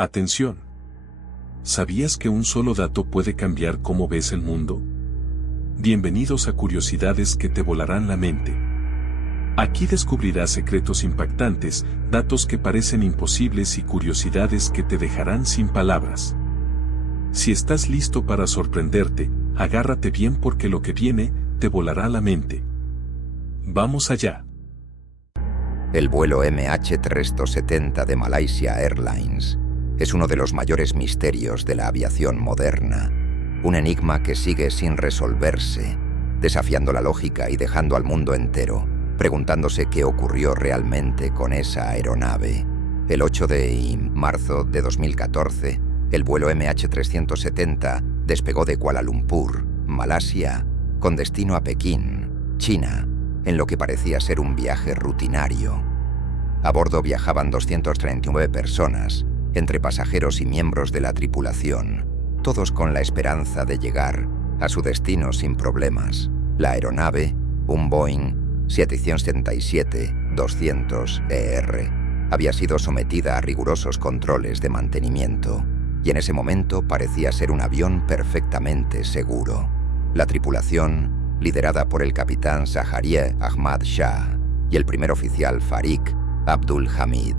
Atención. ¿Sabías que un solo dato puede cambiar cómo ves el mundo? Bienvenidos a Curiosidades que te volarán la mente. Aquí descubrirás secretos impactantes, datos que parecen imposibles y curiosidades que te dejarán sin palabras. Si estás listo para sorprenderte, agárrate bien porque lo que viene te volará la mente. Vamos allá. El vuelo MH370 de Malaysia Airlines es uno de los mayores misterios de la aviación moderna, un enigma que sigue sin resolverse, desafiando la lógica y dejando al mundo entero preguntándose qué ocurrió realmente con esa aeronave. El 8 de marzo de 2014, el vuelo MH370 despegó de Kuala Lumpur, Malasia, con destino a Pekín, China, en lo que parecía ser un viaje rutinario. A bordo viajaban 239 personas, entre pasajeros y miembros de la tripulación, todos con la esperanza de llegar a su destino sin problemas. La aeronave, un Boeing 777-200ER, había sido sometida a rigurosos controles de mantenimiento, y en ese momento parecía ser un avión perfectamente seguro. La tripulación, liderada por el capitán Zaharieh Ahmad Shah y el primer oficial Farik Abdul Hamid,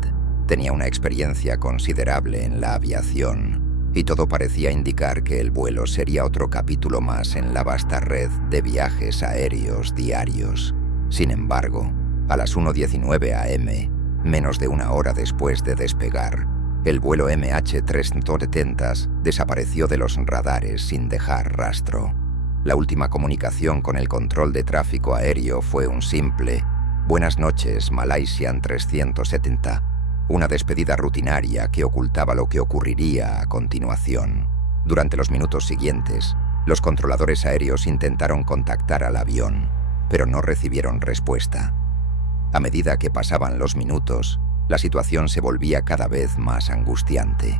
tenía una experiencia considerable en la aviación, y todo parecía indicar que el vuelo sería otro capítulo más en la vasta red de viajes aéreos diarios. Sin embargo, a las 1:19 am, menos de una hora después de despegar, el vuelo MH370 desapareció de los radares sin dejar rastro. La última comunicación con el control de tráfico aéreo fue un simple «Buenas noches, Malaysian 370», una despedida rutinaria que ocultaba lo que ocurriría a continuación. Durante los minutos siguientes, los controladores aéreos intentaron contactar al avión, pero no recibieron respuesta. A medida que pasaban los minutos, la situación se volvía cada vez más angustiante.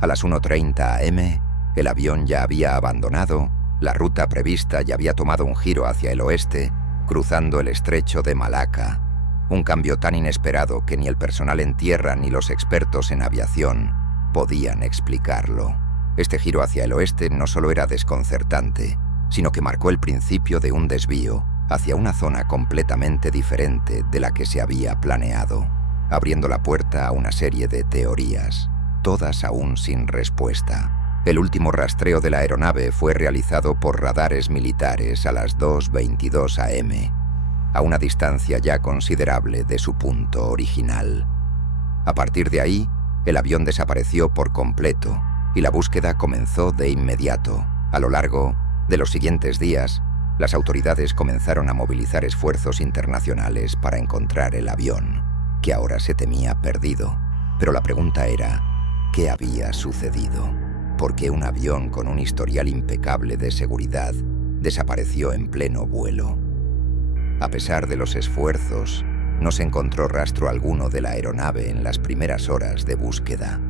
A las 1:30 am, el avión ya había abandonado la ruta prevista y había tomado un giro hacia el oeste, cruzando el estrecho de Malaca. Un cambio tan inesperado que ni el personal en tierra ni los expertos en aviación podían explicarlo. Este giro hacia el oeste no solo era desconcertante, sino que marcó el principio de un desvío hacia una zona completamente diferente de la que se había planeado, abriendo la puerta a una serie de teorías, todas aún sin respuesta. El último rastreo de la aeronave fue realizado por radares militares a las 2:22 am, a una distancia ya considerable de su punto original. A partir de ahí, el avión desapareció por completo y la búsqueda comenzó de inmediato. A lo largo de los siguientes días, las autoridades comenzaron a movilizar esfuerzos internacionales para encontrar el avión, que ahora se temía perdido. Pero la pregunta era, ¿qué había sucedido? ¿Por qué un avión con un historial impecable de seguridad desapareció en pleno vuelo? A pesar de los esfuerzos, no se encontró rastro alguno de la aeronave en las primeras horas de búsqueda.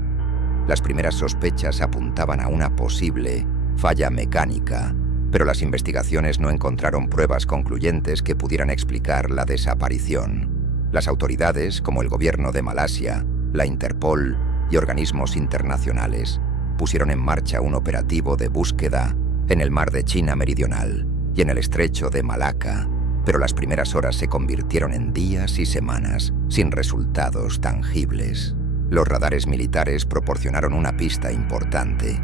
Las primeras sospechas apuntaban a una posible falla mecánica, pero las investigaciones no encontraron pruebas concluyentes que pudieran explicar la desaparición. Las autoridades, como el gobierno de Malasia, la Interpol y organismos internacionales, pusieron en marcha un operativo de búsqueda en el mar de China Meridional y en el estrecho de Malaca, pero las primeras horas se convirtieron en días y semanas sin resultados tangibles. Los radares militares proporcionaron una pista importante.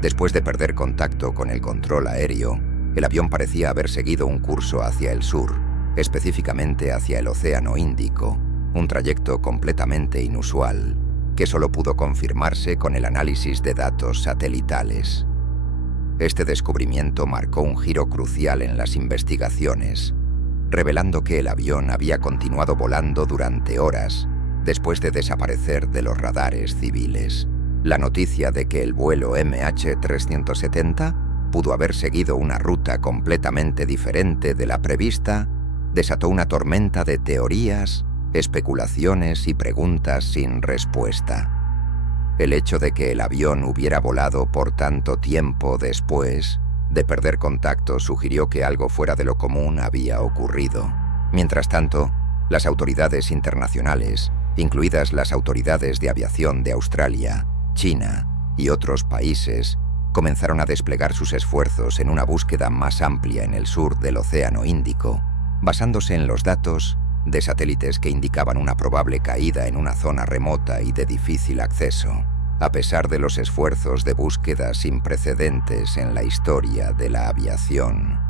Después de perder contacto con el control aéreo, el avión parecía haber seguido un curso hacia el sur, específicamente hacia el Océano Índico, un trayecto completamente inusual, que solo pudo confirmarse con el análisis de datos satelitales. Este descubrimiento marcó un giro crucial en las investigaciones, revelando que el avión había continuado volando durante horas después de desaparecer de los radares civiles. La noticia de que el vuelo MH370 pudo haber seguido una ruta completamente diferente de la prevista desató una tormenta de teorías, especulaciones y preguntas sin respuesta. El hecho de que el avión hubiera volado por tanto tiempo después de perder contacto sugirió que algo fuera de lo común había ocurrido. Mientras tanto, las autoridades internacionales incluidas las autoridades de aviación de Australia, China y otros países, comenzaron a desplegar sus esfuerzos en una búsqueda más amplia en el sur del Océano Índico, basándose en los datos de satélites que indicaban una probable caída en una zona remota y de difícil acceso. A pesar de los esfuerzos de búsqueda sin precedentes en la historia de la aviación,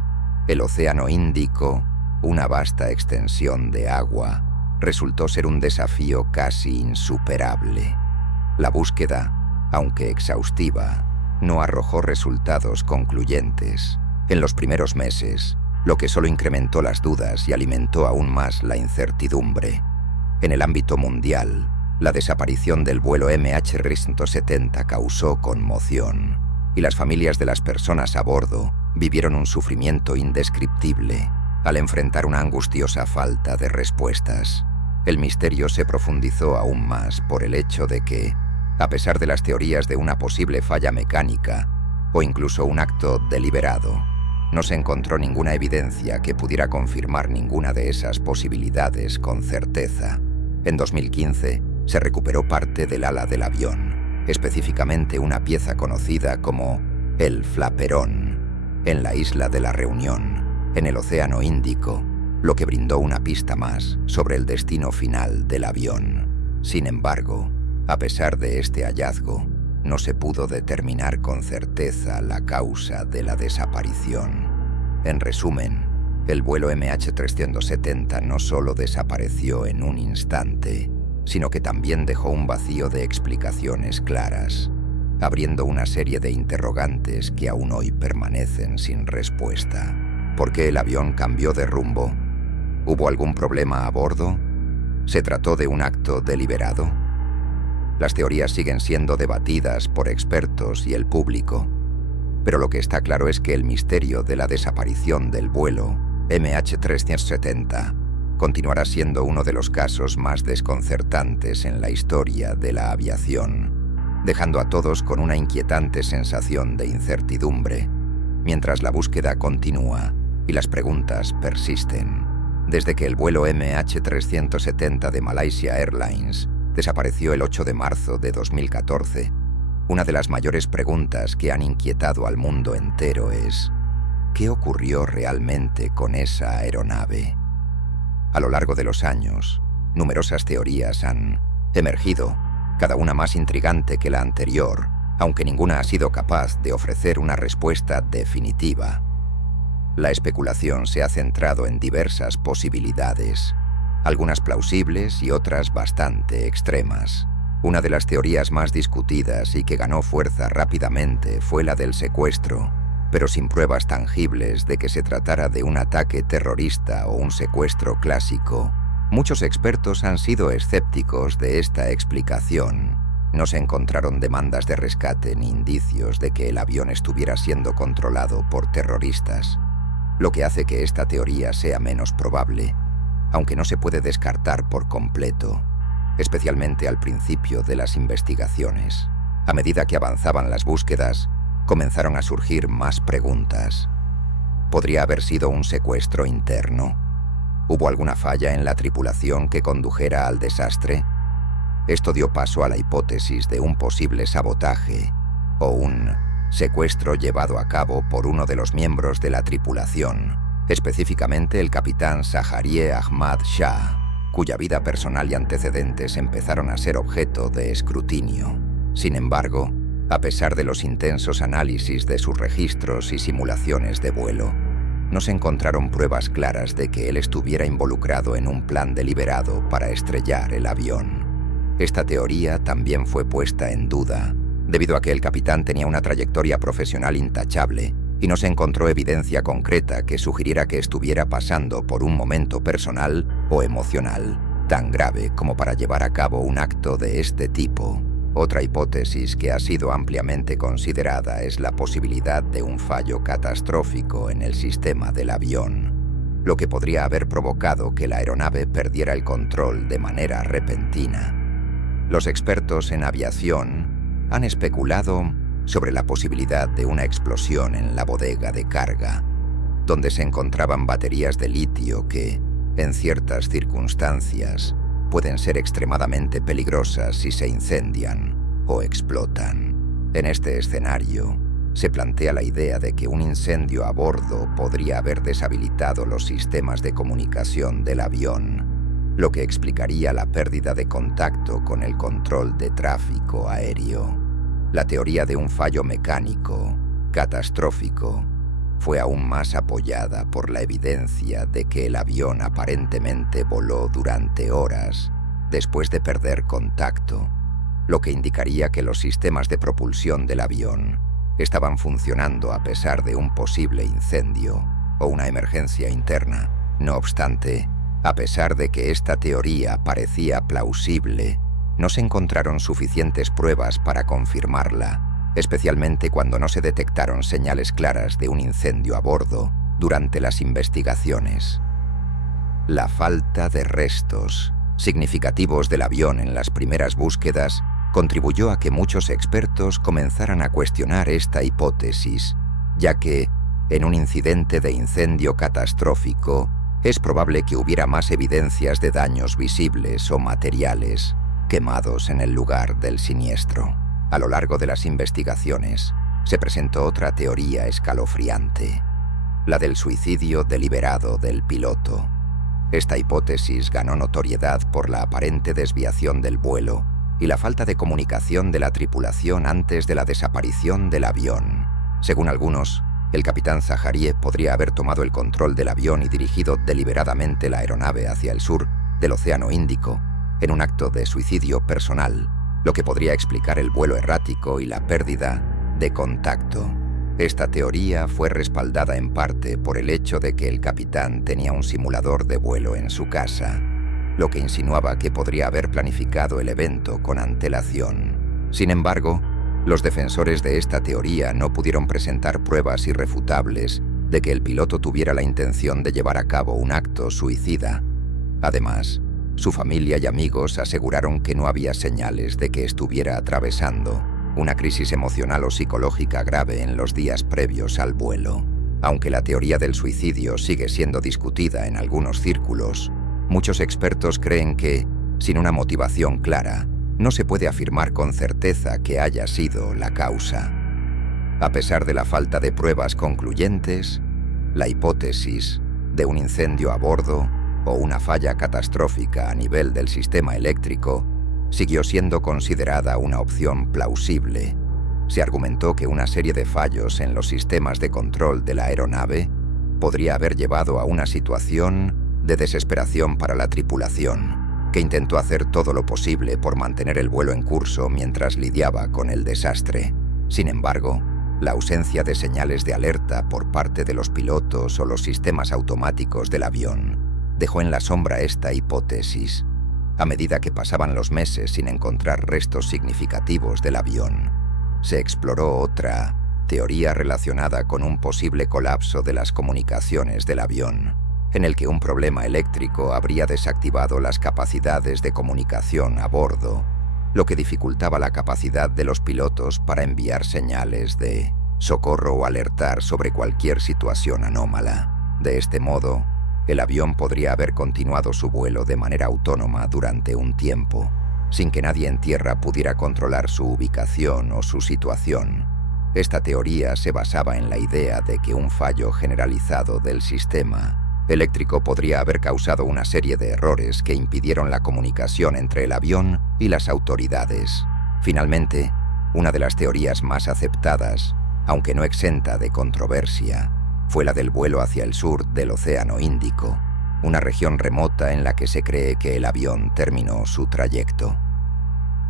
el Océano Índico, una vasta extensión de agua, resultó ser un desafío casi insuperable. La búsqueda, aunque exhaustiva, no arrojó resultados concluyentes. En los primeros meses, lo que solo incrementó las dudas y alimentó aún más la incertidumbre. En el ámbito mundial, la desaparición del vuelo MH370 causó conmoción, y las familias de las personas a bordo vivieron un sufrimiento indescriptible al enfrentar una angustiosa falta de respuestas. El misterio se profundizó aún más por el hecho de que, a pesar de las teorías de una posible falla mecánica o incluso un acto deliberado, no se encontró ninguna evidencia que pudiera confirmar ninguna de esas posibilidades con certeza. En 2015, se recuperó parte del ala del avión, específicamente una pieza conocida como el flaperón, en la isla de la Reunión, en el Océano Índico, lo que brindó una pista más sobre el destino final del avión. Sin embargo, a pesar de este hallazgo, no se pudo determinar con certeza la causa de la desaparición. En resumen, el vuelo MH370 no solo desapareció en un instante, sino que también dejó un vacío de explicaciones claras, abriendo una serie de interrogantes que aún hoy permanecen sin respuesta. ¿Por qué el avión cambió de rumbo? ¿Hubo algún problema a bordo? ¿Se trató de un acto deliberado? Las teorías siguen siendo debatidas por expertos y el público, pero lo que está claro es que el misterio de la desaparición del vuelo MH370 continuará siendo uno de los casos más desconcertantes en la historia de la aviación, dejando a todos con una inquietante sensación de incertidumbre, mientras la búsqueda continúa y las preguntas persisten. Desde que el vuelo MH370 de Malaysia Airlines desapareció el 8 de marzo de 2014, una de las mayores preguntas que han inquietado al mundo entero es: ¿qué ocurrió realmente con esa aeronave? A lo largo de los años, numerosas teorías han emergido, cada una más intrigante que la anterior, aunque ninguna ha sido capaz de ofrecer una respuesta definitiva. La especulación se ha centrado en diversas posibilidades, algunas plausibles y otras bastante extremas. Una de las teorías más discutidas y que ganó fuerza rápidamente fue la del secuestro, pero sin pruebas tangibles de que se tratara de un ataque terrorista o un secuestro clásico. Muchos expertos han sido escépticos de esta explicación. No se encontraron demandas de rescate ni indicios de que el avión estuviera siendo controlado por terroristas, lo que hace que esta teoría sea menos probable, aunque no se puede descartar por completo, especialmente al principio de las investigaciones. A medida que avanzaban las búsquedas, comenzaron a surgir más preguntas. ¿Podría haber sido un secuestro interno? ¿Hubo alguna falla en la tripulación que condujera al desastre? Esto dio paso a la hipótesis de un posible sabotaje o un secuestro llevado a cabo por uno de los miembros de la tripulación, específicamente el capitán Zaharieh Ahmad Shah, cuya vida personal y antecedentes empezaron a ser objeto de escrutinio. Sin embargo, a pesar de los intensos análisis de sus registros y simulaciones de vuelo, no se encontraron pruebas claras de que él estuviera involucrado en un plan deliberado para estrellar el avión. Esta teoría también fue puesta en duda, debido a que el capitán tenía una trayectoria profesional intachable y no se encontró evidencia concreta que sugiriera que estuviera pasando por un momento personal o emocional tan grave como para llevar a cabo un acto de este tipo. Otra hipótesis que ha sido ampliamente considerada es la posibilidad de un fallo catastrófico en el sistema del avión, lo que podría haber provocado que la aeronave perdiera el control de manera repentina. Los expertos en aviación han especulado sobre la posibilidad de una explosión en la bodega de carga, donde se encontraban baterías de litio que, en ciertas circunstancias, pueden ser extremadamente peligrosas si se incendian o explotan. En este escenario, se plantea la idea de que un incendio a bordo podría haber deshabilitado los sistemas de comunicación del avión, lo que explicaría la pérdida de contacto con el control de tráfico aéreo. La teoría de un fallo mecánico catastrófico fue aún más apoyada por la evidencia de que el avión aparentemente voló durante horas después de perder contacto, lo que indicaría que los sistemas de propulsión del avión estaban funcionando a pesar de un posible incendio o una emergencia interna. No obstante, a pesar de que esta teoría parecía plausible, no se encontraron suficientes pruebas para confirmarla, especialmente cuando no se detectaron señales claras de un incendio a bordo durante las investigaciones. La falta de restos significativos del avión en las primeras búsquedas contribuyó a que muchos expertos comenzaran a cuestionar esta hipótesis, ya que, en un incidente de incendio catastrófico, es probable que hubiera más evidencias de daños visibles o materiales quemados en el lugar del siniestro. A lo largo de las investigaciones, se presentó otra teoría escalofriante, la del suicidio deliberado del piloto. Esta hipótesis ganó notoriedad por la aparente desviación del vuelo y la falta de comunicación de la tripulación antes de la desaparición del avión. Según algunos, el capitán Zaharie podría haber tomado el control del avión y dirigido deliberadamente la aeronave hacia el sur del Océano Índico, en un acto de suicidio personal, lo que podría explicar el vuelo errático y la pérdida de contacto. Esta teoría fue respaldada en parte por el hecho de que el capitán tenía un simulador de vuelo en su casa, lo que insinuaba que podría haber planificado el evento con antelación. Sin embargo, los defensores de esta teoría no pudieron presentar pruebas irrefutables de que el piloto tuviera la intención de llevar a cabo un acto suicida. Además, su familia y amigos aseguraron que no había señales de que estuviera atravesando una crisis emocional o psicológica grave en los días previos al vuelo. Aunque la teoría del suicidio sigue siendo discutida en algunos círculos, muchos expertos creen que, sin una motivación clara, no se puede afirmar con certeza que haya sido la causa. A pesar de la falta de pruebas concluyentes, la hipótesis de un incendio a bordo o una falla catastrófica a nivel del sistema eléctrico siguió siendo considerada una opción plausible. Se argumentó que una serie de fallos en los sistemas de control de la aeronave podría haber llevado a una situación de desesperación para la tripulación, que intentó hacer todo lo posible por mantener el vuelo en curso mientras lidiaba con el desastre. Sin embargo, la ausencia de señales de alerta por parte de los pilotos o los sistemas automáticos del avión dejó en la sombra esta hipótesis. A medida que pasaban los meses sin encontrar restos significativos del avión, se exploró otra teoría relacionada con un posible colapso de las comunicaciones del avión, en el que un problema eléctrico habría desactivado las capacidades de comunicación a bordo, lo que dificultaba la capacidad de los pilotos para enviar señales de socorro o alertar sobre cualquier situación anómala. De este modo, el avión podría haber continuado su vuelo de manera autónoma durante un tiempo, sin que nadie en tierra pudiera controlar su ubicación o su situación. Esta teoría se basaba en la idea de que un fallo generalizado del sistema eléctrico podría haber causado una serie de errores que impidieron la comunicación entre el avión y las autoridades. Finalmente, una de las teorías más aceptadas, aunque no exenta de controversia, fue la del vuelo hacia el sur del Océano Índico, una región remota en la que se cree que el avión terminó su trayecto.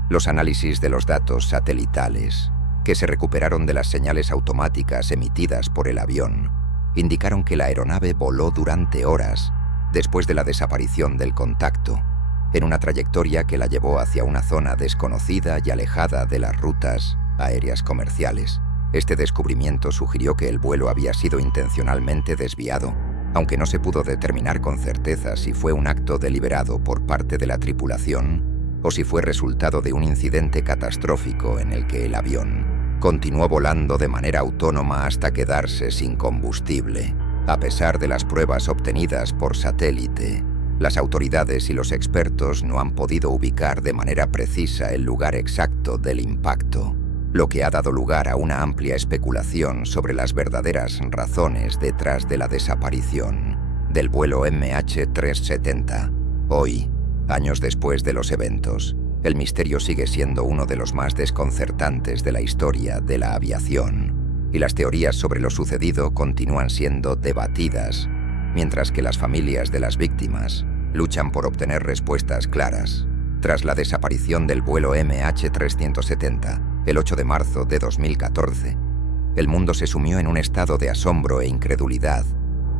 Los análisis de los datos satelitales, que se recuperaron de las señales automáticas emitidas por el avión, indicaron que la aeronave voló durante horas después de la desaparición del contacto, en una trayectoria que la llevó hacia una zona desconocida y alejada de las rutas aéreas comerciales. Este descubrimiento sugirió que el vuelo había sido intencionalmente desviado, aunque no se pudo determinar con certeza si fue un acto deliberado por parte de la tripulación o si fue resultado de un incidente catastrófico en el que el avión continuó volando de manera autónoma hasta quedarse sin combustible. A pesar de las pruebas obtenidas por satélite, Las autoridades y los expertos no han podido ubicar de manera precisa el lugar exacto del impacto, lo que ha dado lugar a una amplia especulación sobre las verdaderas razones detrás de la desaparición del vuelo MH370. Hoy, años después de los eventos, el misterio sigue siendo uno de los más desconcertantes de la historia de la aviación, y las teorías sobre lo sucedido continúan siendo debatidas, mientras que las familias de las víctimas luchan por obtener respuestas claras. Tras la desaparición del vuelo MH370, el 8 de marzo de 2014, el mundo se sumió en un estado de asombro e incredulidad,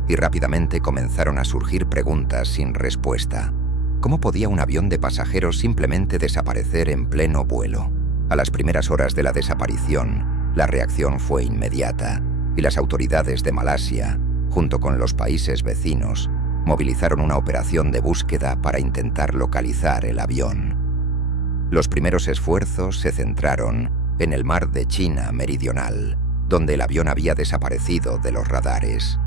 y rápidamente comenzaron a surgir preguntas sin respuesta. ¿Cómo podía un avión de pasajeros simplemente desaparecer en pleno vuelo? A las primeras horas de la desaparición, la reacción fue inmediata, y las autoridades de Malasia, junto con los países vecinos, movilizaron una operación de búsqueda para intentar localizar el avión. Los primeros esfuerzos se centraron en el mar de China Meridional, donde el avión había desaparecido de los radares.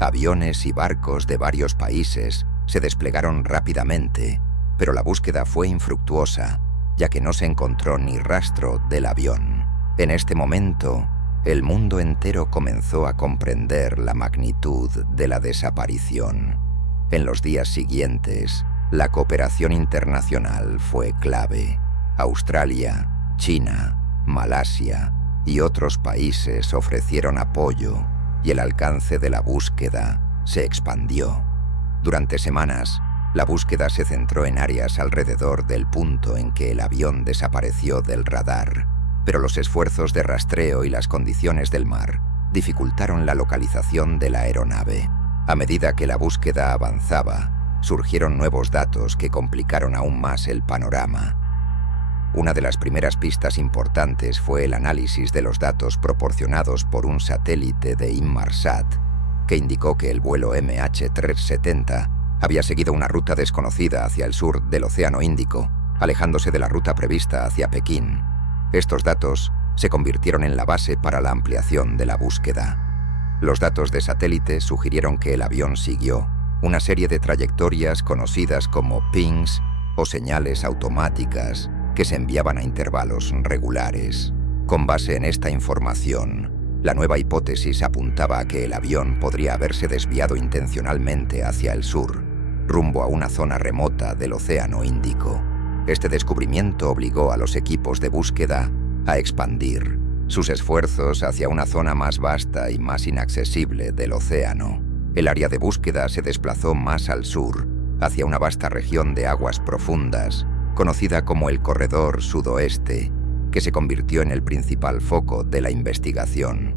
Aviones y barcos de varios países se desplegaron rápidamente, pero la búsqueda fue infructuosa, ya que no se encontró ni rastro del avión. En este momento, el mundo entero comenzó a comprender la magnitud de la desaparición. En los días siguientes, la cooperación internacional fue clave. Australia, China, Malasia y otros países ofrecieron apoyo, y el alcance de la búsqueda se expandió. Durante semanas, la búsqueda se centró en áreas alrededor del punto en que el avión desapareció del radar, pero los esfuerzos de rastreo y las condiciones del mar dificultaron la localización de la aeronave. A medida que la búsqueda avanzaba, surgieron nuevos datos que complicaron aún más el panorama. Una de las primeras pistas importantes fue el análisis de los datos proporcionados por un satélite de Inmarsat, que indicó que el vuelo MH370 había seguido una ruta desconocida hacia el sur del Océano Índico, alejándose de la ruta prevista hacia Pekín. Estos datos se convirtieron en la base para la ampliación de la búsqueda. Los datos de satélite sugirieron que el avión siguió una serie de trayectorias conocidas como pings o señales automáticas que se enviaban a intervalos regulares. Con base en esta información, la nueva hipótesis apuntaba a que el avión podría haberse desviado intencionalmente hacia el sur, rumbo a una zona remota del Océano Índico. Este descubrimiento obligó a los equipos de búsqueda a expandir sus esfuerzos hacia una zona más vasta y más inaccesible del océano. El área de búsqueda se desplazó más al sur, hacia una vasta región de aguas profundas, conocida como el Corredor Sudoeste, que se convirtió en el principal foco de la investigación.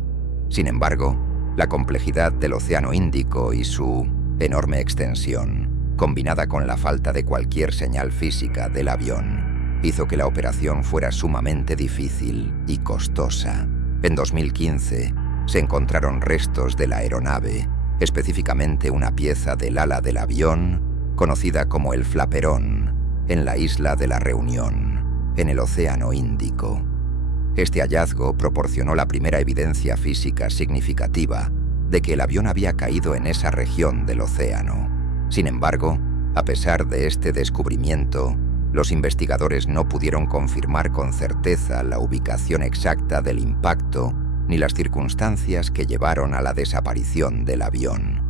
Sin embargo, la complejidad del Océano Índico y su enorme extensión, combinada con la falta de cualquier señal física del avión, hizo que la operación fuera sumamente difícil y costosa. En 2015, se encontraron restos de la aeronave, específicamente una pieza del ala del avión, conocida como el flaperón, en la isla de la Reunión, en el Océano Índico. Este hallazgo proporcionó la primera evidencia física significativa de que el avión había caído en esa región del océano. Sin embargo, a pesar de este descubrimiento, los investigadores no pudieron confirmar con certeza la ubicación exacta del impacto ni las circunstancias que llevaron a la desaparición del avión.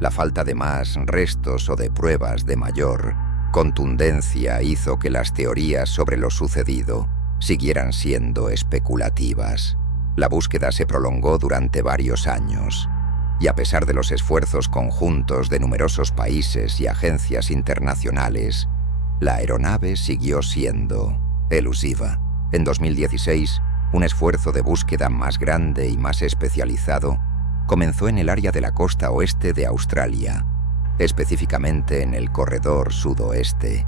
La falta de más restos o de pruebas de mayor contundencia hizo que las teorías sobre lo sucedido siguieran siendo especulativas. La búsqueda se prolongó durante varios años, y a pesar de los esfuerzos conjuntos de numerosos países y agencias internacionales, la aeronave siguió siendo elusiva. En 2016, un esfuerzo de búsqueda más grande y más especializado comenzó en el área de la costa oeste de Australia, específicamente en el Corredor Sudoeste,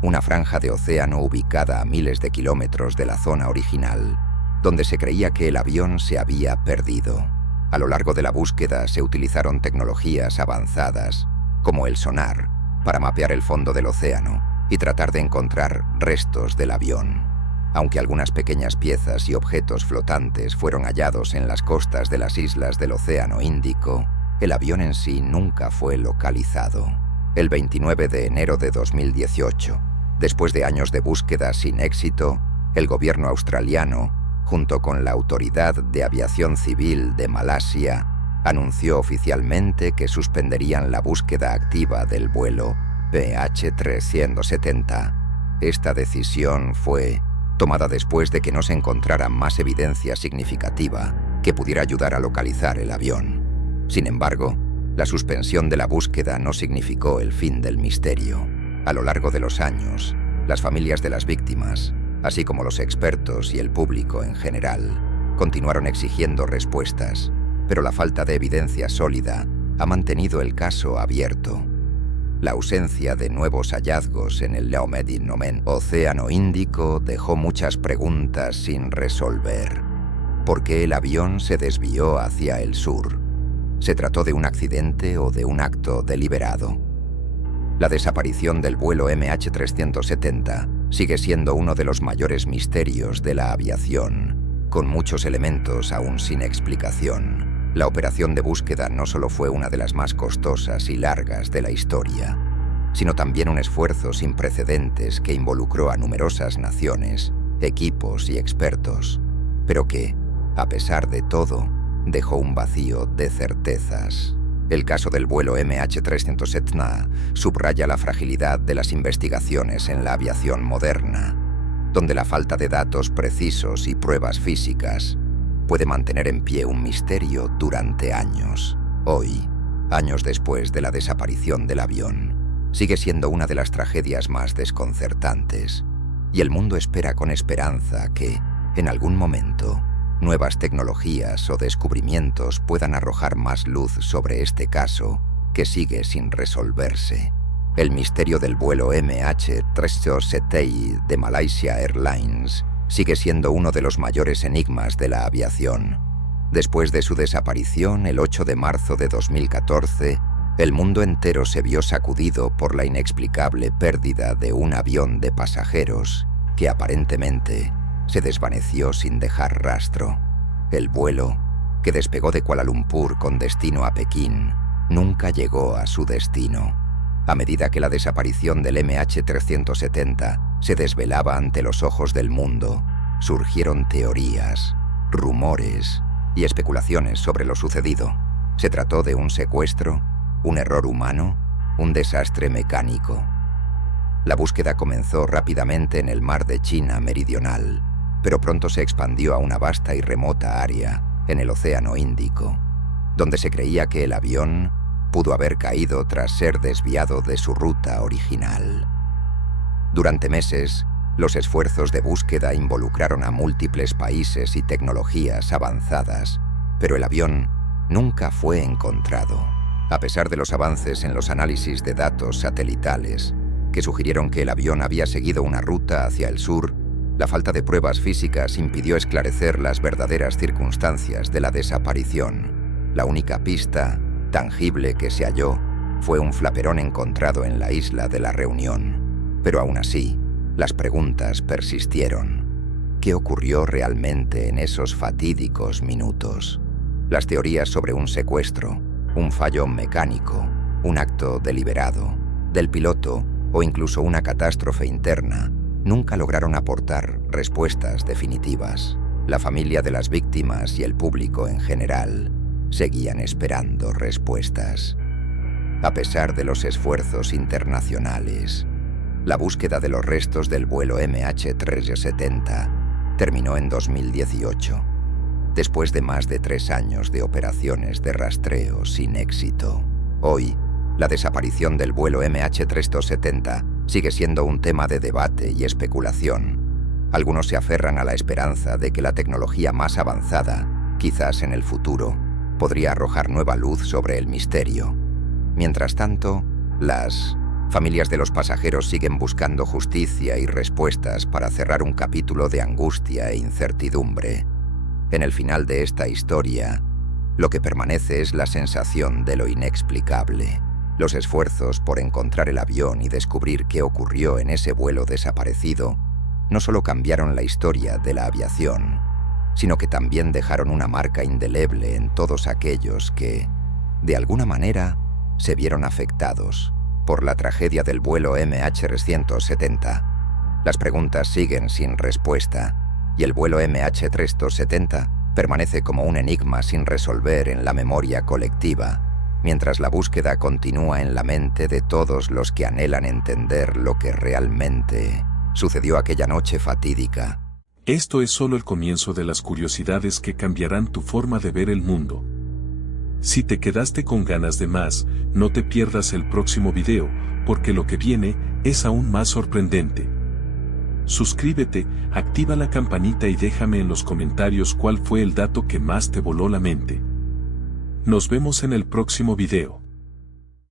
una franja de océano ubicada a miles de kilómetros de la zona original, donde se creía que el avión se había perdido. A lo largo de la búsqueda se utilizaron tecnologías avanzadas, como el sonar, para mapear el fondo del océano y tratar de encontrar restos del avión. Aunque algunas pequeñas piezas y objetos flotantes fueron hallados en las costas de las islas del Océano Índico, el avión en sí nunca fue localizado. El 29 de enero de 2018, después de años de búsqueda sin éxito, el gobierno australiano, junto con la Autoridad de Aviación Civil de Malasia, anunció oficialmente que suspenderían la búsqueda activa del vuelo MH370. Esta decisión fue tomada después de que no se encontrara más evidencia significativa que pudiera ayudar a localizar el avión. Sin embargo, la suspensión de la búsqueda no significó el fin del misterio. A lo largo de los años, las familias de las víctimas, así como los expertos y el público en general, continuaron exigiendo respuestas, pero la falta de evidencia sólida ha mantenido el caso abierto. La ausencia de nuevos hallazgos en el Océano Índico dejó muchas preguntas sin resolver. ¿Por qué el avión se desvió hacia el sur? ¿Se trató de un accidente o de un acto deliberado? La desaparición del vuelo MH370 sigue siendo uno de los mayores misterios de la aviación, con muchos elementos aún sin explicación. La operación de búsqueda no solo fue una de las más costosas y largas de la historia, sino también un esfuerzo sin precedentes que involucró a numerosas naciones, equipos y expertos, pero que, a pesar de todo, dejó un vacío de certezas. El caso del vuelo MH370 subraya la fragilidad de las investigaciones en la aviación moderna, donde la falta de datos precisos y pruebas físicas puede mantener en pie un misterio durante años. Hoy, años después de la desaparición del avión, sigue siendo una de las tragedias más desconcertantes, y el mundo espera con esperanza que, en algún momento, nuevas tecnologías o descubrimientos puedan arrojar más luz sobre este caso que sigue sin resolverse. El misterio del vuelo MH370 de Malaysia Airlines sigue siendo uno de los mayores enigmas de la aviación. Después de su desaparición, el 8 de marzo de 2014, el mundo entero se vio sacudido por la inexplicable pérdida de un avión de pasajeros que aparentemente se desvaneció sin dejar rastro. El vuelo, que despegó de Kuala Lumpur con destino a Pekín, nunca llegó a su destino. A medida que la desaparición del MH370 se desvelaba ante los ojos del mundo, surgieron teorías, rumores y especulaciones sobre lo sucedido. ¿Se trató de un secuestro, un error humano, un desastre mecánico? La búsqueda comenzó rápidamente en el mar de China Meridional, pero pronto se expandió a una vasta y remota área en el Océano Índico, donde se creía que el avión pudo haber caído tras ser desviado de su ruta original. Durante meses, los esfuerzos de búsqueda involucraron a múltiples países y tecnologías avanzadas, pero el avión nunca fue encontrado, a pesar de los avances en los análisis de datos satelitales, que sugirieron que el avión había seguido una ruta hacia el sur. La falta de pruebas físicas impidió esclarecer las verdaderas circunstancias de la desaparición. La única pista tangible que se halló fue un flaperón encontrado en la isla de la Reunión. Pero aún así, las preguntas persistieron. ¿Qué ocurrió realmente en esos fatídicos minutos? Las teorías sobre un secuestro, un fallo mecánico, un acto deliberado, del piloto o incluso una catástrofe interna, nunca lograron aportar respuestas definitivas. La familia de las víctimas y el público en general seguían esperando respuestas. A pesar de los esfuerzos internacionales, la búsqueda de los restos del vuelo MH370 terminó en 2018, después de más de 3 años de operaciones de rastreo sin éxito. Hoy, la desaparición del vuelo MH370 sigue siendo un tema de debate y especulación. Algunos se aferran a la esperanza de que la tecnología más avanzada, quizás en el futuro, podría arrojar nueva luz sobre el misterio. Mientras tanto, las familias de los pasajeros siguen buscando justicia y respuestas para cerrar un capítulo de angustia e incertidumbre. En el final de esta historia, lo que permanece es la sensación de lo inexplicable. Los esfuerzos por encontrar el avión y descubrir qué ocurrió en ese vuelo desaparecido no solo cambiaron la historia de la aviación, sino que también dejaron una marca indeleble en todos aquellos que, de alguna manera, se vieron afectados por la tragedia del vuelo MH370. Las preguntas siguen sin respuesta, y el vuelo MH370 permanece como un enigma sin resolver en la memoria colectiva, mientras la búsqueda continúa en la mente de todos los que anhelan entender lo que realmente sucedió aquella noche fatídica. Esto es solo el comienzo de las curiosidades que cambiarán tu forma de ver el mundo. Si te quedaste con ganas de más, no te pierdas el próximo video, porque lo que viene es aún más sorprendente. Suscríbete, activa la campanita y déjame en los comentarios cuál fue el dato que más te voló la mente. Nos vemos en el próximo video.